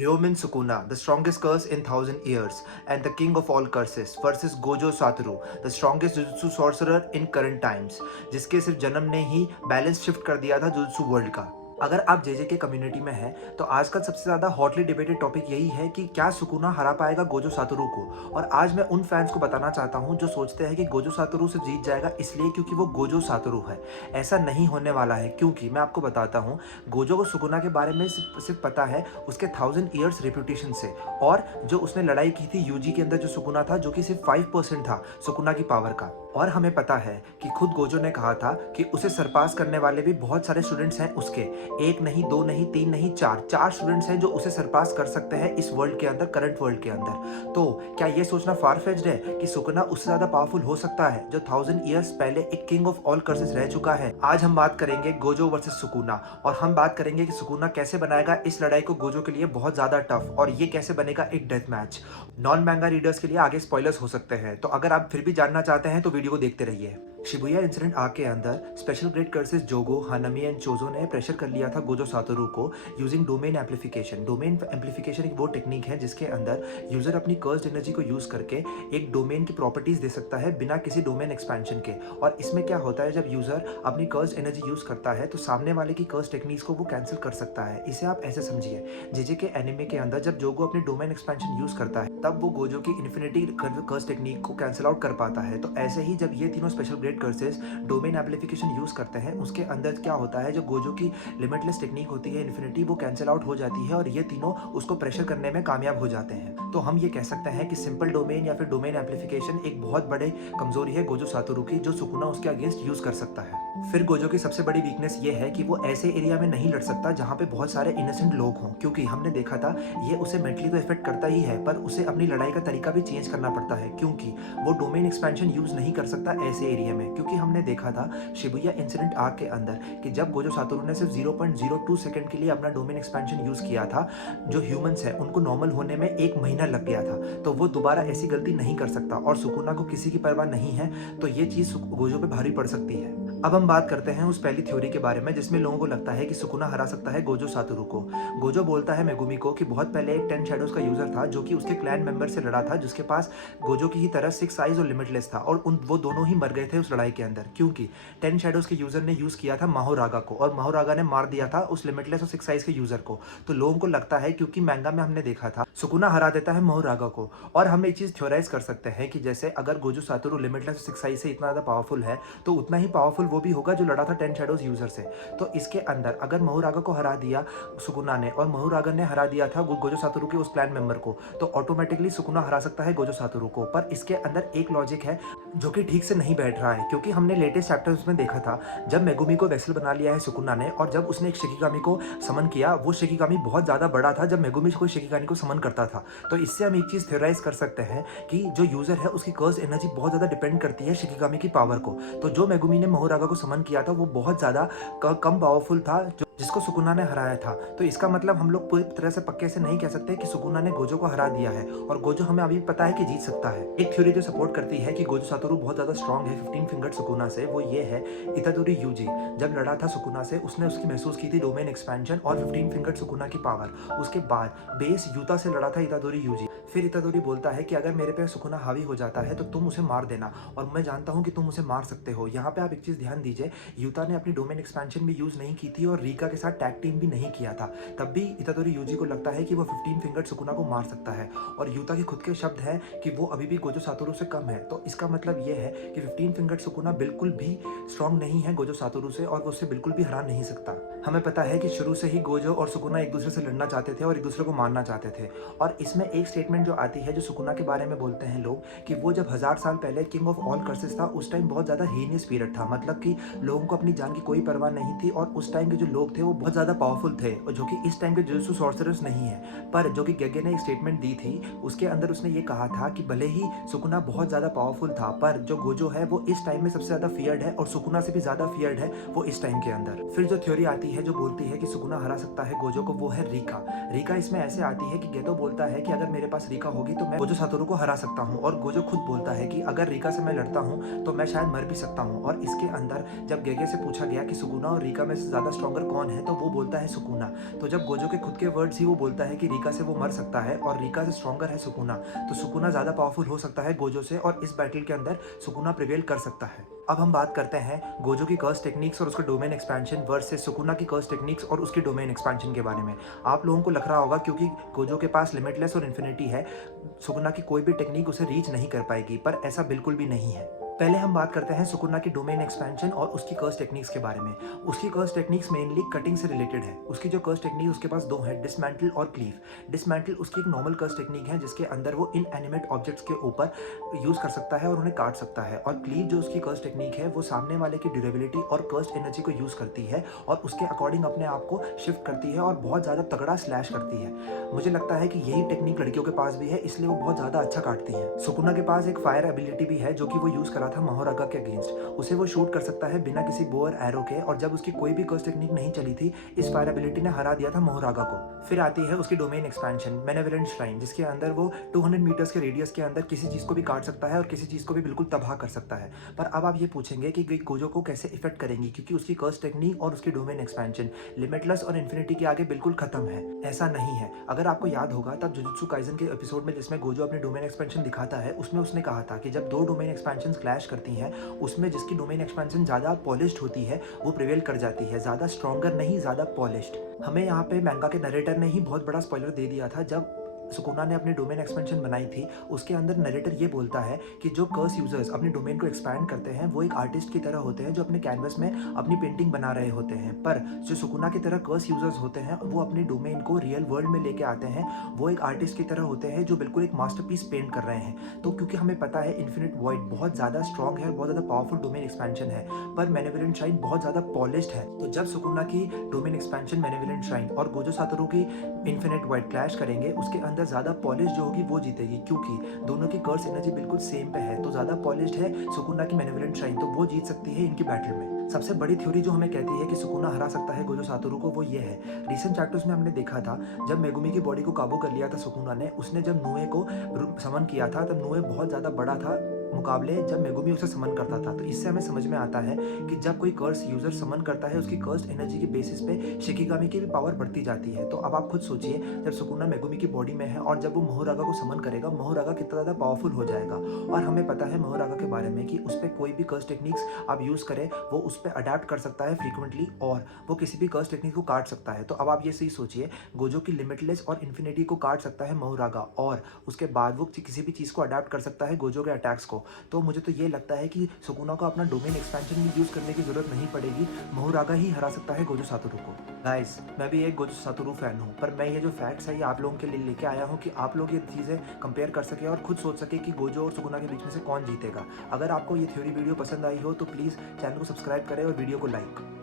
Ryomen Sukuna, the strongest curse in 1,000 years, and the king of all curses, versus Gojo Satoru, the strongest jujutsu sorcerer in current times, जिसके सिर्फ जन्म ने ही balance shift कर दिया था jujutsu world का। अगर आप जेजे के कम्युनिटी में हैं तो आजकल सबसे ज़्यादा हॉटली डिबेटेड टॉपिक यही है कि क्या सुकुना हरा पाएगा गोजो सातोरू को। और आज मैं उन फैंस को बताना चाहता हूं जो सोचते हैं कि गोजो सातोरू सिर्फ जीत जाएगा इसलिए क्योंकि वो गोजो सातोरू है। ऐसा नहीं होने वाला है, क्योंकि मैं आपको बताता हूं, गोजो को सुकुना के बारे में सिर्फ पता है उसके 1000 years रेपुटेशन से, और जो उसने लड़ाई की थी यूजी के अंदर जो सुकुना था, जो कि सिर्फ 5% था सुकुना की पावर का। और हमें पता है कि खुद गोजो ने कहा था कि उसे सरपास करने वाले भी बहुत सारे स्टूडेंट्स हैं उसके, एक नहीं, दो नहीं, तीन नहीं, चार स्टूडेंट्स हैं जो उसे सरपास कर सकते हैं इस वर्ल्ड के अंदर, करंट वर्ल्ड के अंदर। तो क्या ये सोचना फार-फेच्ड है कि सुकुना उससे ज्यादा पावरफुल हो सकता है, जो 1000 years पहले एक किंग ऑफ ऑल कर्सेस रह चुका है। आज हम बात करेंगे गोजो वर्सेस सुकुना, और हम बात करेंगे कि सुकुना कैसे बनाएगा इस लड़ाई को गोजो के लिए बहुत ज्यादा टफ, और ये कैसे बनेगा एक डेथ मैच। नॉन मैंगा रीडर्स के लिए आगे स्पॉयलर्स हो सकते हैं, तो अगर आप फिर भी जानना चाहते हैं तो वीडियो को देखते रहिए। शिबुया इंसिडेंट आर्क के अंदर स्पेशल ग्रेड कर्सेस जोगो, हानामी एंड चोजो ने प्रेशर कर लिया था गोजो सातोरू को using domain amplification. Domain amplification एक वो टेक्निक है जिसके अंदर यूजर अपनी कर्स्ड एनर्जी को यूज करके एक डोमेन की प्रॉपर्टीज दे सकता है बिना किसी डोमेन एक्सपेंशन के। और इसमें क्या होता है, जब यूजर अपनी कर्स्ड एनर्जी यूज करता है तो सामने वाले की कर्स्ड टेक्निक्स को वो कैंसिल कर सकता है। इसे आप ऐसे समझिए, जेजे के एनिमे के अंदर जब जोगो अपनी डोमेन एक्सपेंशन यूज करता है तब वो गोजो की इन्फिनिटी कर्स टेक्निक को कैंसिल आउट कर पाता है। तो ऐसे ही जब ये तीनों special grade curses domain amplification use करते हैं, उसके अंदर क्या होता है, जो गोजो की लिमिटलेस टेक्निक होती है इन्फिनिटी, वो कैंसिल आउट हो जाती है और ये तीनों उसको प्रेशर करने में कामयाब हो जाते हैं। तो हम ये कह सकते हैं कि सिंपल डोमेन या फिर डोमेन एम्पलीफिकेशन एक बहुत बड़े कमजोरी है गोजो सातोरू की, जो सुकुना उसके अगेंस्ट यूज कर सकता है। फिर गोजो की सबसे बड़ी वीकनेस ये है कि वो ऐसे एरिया में नहीं लड़ सकता जहां पे बहुत सारे इनोसेंट लोग हों, क्योंकि हमने देखा था ये उसे मेंटली तो इफेक्ट करता ही है, पर उसे अपनी लड़ाई का तरीका भी चेंज करना पड़ता है, क्योंकि वो डोमेन एक्सपेंशन यूज नहीं कर सकता ऐसे एरिया में। क्योंकि हमने देखा था शिबुया इंसिडेंट आर्क के अंदर कि जब गोजो सातोरू ने सिर्फ 0.02 सेकंड के लिए अपना डोमेन एक्सपेंशन यूज किया था, जो ह्यूमंस है उनको नॉर्मल होने में 1 महीना लग गया था। तो वो दोबारा ऐसी गलती नहीं कर सकता, और सुकुना को किसी की परवाह नहीं है, तो ये चीज गोजो पे भारी पड़ सकती है। अब हम बात करते हैं उस पहली थ्योरी के बारे में जिसमें लोगों को लगता है कि सुकुना हरा सकता है गोजो सातोरू को। गोजो बोलता है मेगुमी को कि बहुत पहले एक 10 शैडोज का यूजर था जो कि उसके क्लैन मेंबर से लड़ा था, जिसके पास गोजो की ही तरह 6 आइज और लिमिटलेस था, और वो दोनों ही मर गए थे उस लड़ाई के अंदर, क्योंकि 10 शैडोज के यूजर ने यूज किया था माहोरागा को, और माहोरागा ने मार दिया था उस लिमिटलेस और 6 आइज के यूजर को। तो लोगों को लगता है, क्योंकि मैंगा में हमने देखा था सुकुना हरा देता है माहोरागा को, और हम एक चीज थ्योराइज कर सकते हैं कि जैसे अगर गोजो सातोरू लिमिटलेस और 6 आइज से इतना ज्यादा पावरफुल है, तो उतना ही पावरफुल वो भी होगा जो लड़ा 10 शैडोज यूजर से। तो इसके अंदर अगर माहोरागा को हरा दिया सुकुना ने, और माहोरागा ने हरा दिया था गोजो सातोरू के उस क्लैन मेंबर को, तो ऑटोमेटिकली सुकुना हरा सकता है गोजो सातोरू को। पर इसके अंदर एक लॉजिक है जो कि ठीक से नहीं बैठ रहा है, क्योंकि हमने लेटेस्ट चैप्टर्स में देखा था जब मेगुमी को वेसल बना लिया है सुकुना ने, और जब उसने एक शिकिगामी को समन किया, वो शिकिगामी बहुत ज्यादा बड़ा था जब मेगुमी कोई शिकिगामी को समन करता था। तो इससे हम एक चीज थ्योराइज कर सकते हैं कि जो यूजर है उसकी कर्स एनर्जी बहुत ज्यादा डिपेंड करती है शिकिगामी की पावर को। तो जो मेगुमी ने माहोरागा को समन किया था वो बहुत ज्यादा कम पावरफुल था जिसको सुकुना ने हराया था। तो इसका मतलब हम लोग पूरी तरह से पक्के से नहीं कह सकते कि सुकुना ने गोजो को हरा दिया है, और गोजो हमें अभी पता है कि जीत सकता है। एक थ्योरी जो सपोर्ट करती है कि गोजो सातोरू बहुत ज्यादा स्ट्रांग है 15 फिंगर्ड सुकुना से, वो ये है इतादोरी यूजी जब लड़ा था सुकुना से, उसने उसकी महसूस की थी डोमेन एक्सपेंशन और 15 फिंगर्ड सुकुना की पावर। उसके बाद बेस यूता से लड़ा था इतादोरी यूजी। फिर इतादोरी बोलता है कि अगर मेरे पे सुकुना हावी हो जाता है तो तुम उसे मार देना, और मैं जानता हूँ कि तुम उसे मार सकते हो। यहाँ पे आप एक चीज ध्यान दीजिए, यूता ने अपनी डोमेन एक्सपेंशन भी यूज नहीं की थी और रीका के साथ टैग टीम भी नहीं किया था, तब भी इतादोरी यूजी को लगता है कि वो 15 फिंगर्ड सुकुना को मार सकता है, और यूता के खुद के शब्द हैं कि वो अभी भी गोजो सातोरू से कम है। तो इसका मतलब ये है कि 15 फिंगर्ड सुकुना बिल्कुल भी स्ट्रांग नहीं है गोजो सातोरू से, और वो उससे बिल्कुल भी हरा नहीं सकता। हमें पता है कि शुरू से ही गोजो और सुकुना एक दूसरे से लड़ना चाहते थे और एक दूसरे को मारना चाहते थे, और इसमें एक स्टेटमेंट जो आती है जो सुकुना के बारे में बोलते हैं लोग कि वो जब 1000 साल पहले किंग ऑफ ऑल कर्सेस था, उस टाइम बहुत ज्यादा हीनियस पीरियड था, मतलब कि लोगों को अपनी जान की कोई परवाह नहीं थी, और उस टाइम के जो लोग थे वो बहुत ज्यादा पावरफुल थे, और जो कि इस टाइम के जुजुत्सु सॉर्सरर्स नहीं है। पर जो कि गेगे ने एक स्टेटमेंट दी थी उसके अंदर उसने ये कहा था कि भले ही सुकुना बहुत ज्यादा पावरफुल था, पर जो गोजो है वो इस टाइम में सबसे ज्यादा फियर्ड है, और सुकुना से भी ज्यादा फियर्ड है वो इस टाइम के अंदर। फिर जो थ्योरी आती है जो बोलती है कि सुकुना हरा सकता है गोजो को, वो है रीका। रीका इसमें ऐसे आती है कि गेतो बोलता है कि अगर मेरे पास रीका होगी तो मैं गोजो सातोरू को हरा सकता हूँ, और गोजो खुद बोलता है कि अगर रीका से मैं लड़ता हूँ तो मैं शायद मर भी सकता हूँ। और इसके अंदर जब गेगे से पूछा गया कि सुकुना और रीका में से ज्यादा स्ट्रॉन्गर कौन कौन है, तो वो बोलता है सुकुना। तो जब गोजो के खुद के वर्ड्स ही वो बोलता है कि रीका से वो मर सकता है और रीका से स्ट्रॉन्गर है सुकुना, तो सुकुना ज़्यादा पावरफुल हो सकता है गोजो से और इस बैटल के अंदर सुकुना प्रिवेल कर सकता है। अब हम बात करते हैं गोजो की कर्स टेक्निक्स और उसके डोमेन एक्सपेंशन वर्सेस सुकुना की कर्स टेक्निक्स और उसकी डोमेन एक्सपेंशन के बारे में। आप लोगों को लग रहा होगा क्योंकि गोजो के पास लिमिटलेस और इन्फिनिटी है, सुकुना की कोई भी टेक्निक उसे रीच नहीं कर पाएगी, पर ऐसा बिल्कुल भी नहीं है। पहले हम बात करते हैं सुकुना की डोमेन एक्सपेंशन और उसकी कर्स टेक्निक्स के बारे में। उसकी कर्स टेक्निक्स मेनली कटिंग से रिलेटेड है। उसकी जो कर्स टेक्निक उसके पास दो है, डिसमेंटल और क्लीव। डिसमेंटल उसकी एक नॉर्मल कर्स टेक्निक है जिसके अंदर वो इनएनिमेट ऑब्जेक्ट्स के ऊपर यूज कर सकता है और उन्हें काट सकता है। और क्लीव जो उसकी कर्स टेक्निक है वो सामने वाले की ड्यूरेबिलिटी और कर्स्ट एनर्जी को यूज करती है और उसके अकॉर्डिंग अपने आप को शिफ्ट करती है और बहुत ज़्यादा तगड़ा स्लैश करती है। मुझे लगता है कि यही टेक्निक लड़कियों के पास भी है, इसलिए वो बहुत ज़्यादा अच्छा काटती है। सुकुना के पास एक फायर एबिलिटी भी है जो कि वो यूज करा था मोहोरागा के अगेंस्ट। उसे वो शूट कर सकता है बिना किसी बो और एरो के, और जब उसकी कोई भी कर्स टेक्निक नहीं चली थी, इस फायर एबिलिटी ने हरा दिया था मोहोरागा को। फिर आती है उसकी डोमेन एक्सपेंशन बेनेवोलेंट श्राइन, जिसके अंदर वो 200 मीटर्स के रेडियस के अंदर किसी चीज़ को भी काट सकता है और किसी चीज़ को भी बिल्कुल तबाह कर सकता है। पर अब आप ये पूछेंगे कि गोजो को कैसे इफेक्ट करेंगी, क्योंकि उसकी कर्स टेक्निक और उसकी डोमेन एक्सपेंशन लिमिटलेस और इन्फिनिटी के आगे बिल्कुल खत्म है। ऐसा नहीं है। अगर आपको याद होगा तब जुजुत्सु काइसन के एपिसोड में जिसमें गोजो अपनी डोमेन एक्सपेंशन दिखाता है, उसमें उसने कहा था कि जब दो डोमेन एक्सपेंशन क्लैश करती हैं, उसमें जिसकी डोमेन एक्सपेंशन ज़्यादा पॉलिश्ड होती है वो प्रिवेल कर जाती है, ज़्यादा स्ट्रॉन्गर नहीं, ज़्यादा पॉलिश्ड। हमें यहाँ पे मैंगा के नरेटर ने ही बहुत बड़ा स्पॉइलर दे दिया था। जब सुकुना ने अपनी डोमेन एक्सपेंशन बनाई थी, उसके अंदर नरेटर ये बोलता है कि जो कर्स यूजर्स अपनी डोमेन को एक्सपैंड करते हैं वो एक आर्टिस्ट की तरह होते हैं जो अपने कैनवस में अपनी पेंटिंग बना रहे होते हैं, पर जो सुकुना की तरह कर्स यूजर्स होते हैं वो अपनी डोमेन को रियल वर्ल्ड में लेके आते हैं, वो एक आर्टिस्ट की तरह होते हैं जो बिल्कुल एक मास्टरपीस पेंट कर रहे हैं। तो क्योंकि हमें पता है इन्फिनिट वॉइड बहुत ज़्यादा स्ट्रॉन्ग है, बहुत ज़्यादा पावरफुल डोमेन एक्सपेंशन है, पर बेनेवोलेंट श्राइन बहुत ज़्यादा पॉलिश्ड है। तो जब सुकुना की डोमेन एक्सपेंशन बेनेवोलेंट श्राइन और गोजो सातोरू की इन्फिनिट वॉइड क्लैश करेंगे, उसके अंदर ज़्यादा पॉलिश जो होगी वो जीतेगी, क्योंकि दोनों की कर्स एनर्जी बिल्कुल सेम पे है। तो ज़्यादा पॉलिश्ड है सुकुना की बेनेवोलेंट श्राइन, तो वो जीत सकती है इनकी बैटल में। सबसे बड़ी थ्योरी जो हमें कहती है कि सुकुना हरा सकता है गोजो सातोरू को, वो ये है। रिसेंट चैप्टर्स में हमने देखा था जब मेगुमी की बॉडी को काबू कर लिया था सुकुना ने, उसने जब नुए को समन किया था तब नुए बहुत ज़्यादा बड़ा था मुकाबले जब मेगुमी उसे समन करता था। तो इससे हमें समझ में आता है कि जब कोई कर्स यूजर समन करता है, उसकी कर्स एनर्जी के बेसिस पे शिकिगामी की भी पावर बढ़ती जाती है। तो अब आप खुद सोचिए, जब सुकुना मेगुमी की बॉडी में है और जब वो मोहोरागा को समन करेगा, मोहोरागा कितना ज़्यादा पावरफुल हो जाएगा। और हमें पता है मोहोरागा के बारे में कि उस पर कोई भी कर्स टेक्निक्स आप यूज़ करें वो उस पर अडेप्ट कर सकता है फ्रीक्वेंटली, और वो किसी भी कर्स टेक्निक को काट सकता है। तो अब आप ये सही सोचिए, गोजो की लिमिटलेस और इन्फिनिटी को काट सकता है मोहोरागा, और उसके बाद वो किसी भी चीज़ को अडेप्ट कर सकता है गोजो के अटैक्स को। तो मुझे तो ये लगता है कि सुकुना को अपना डोमेन एक्सपेंशन भी यूज़ करने की जरूरत नहीं पड़ेगी, मोहोरागा ही हरा सकता है गोजो सातोरू को। गाइस, मैं भी एक गोजो सातोरू फैन हूँ, पर मैं ये जो फैक्ट्स है ये आप लोगों के लिए लेके आया हूँ कि आप लोग ये चीज़ें कंपेयर कर सके और खुद सोच सके कि गोजो और सुकुना के बीच में से कौन जीतेगा। अगर आपको ये थ्योरी वीडियो पसंद आई हो तो प्लीज़ चैनल को सब्सक्राइब करें और वीडियो को लाइक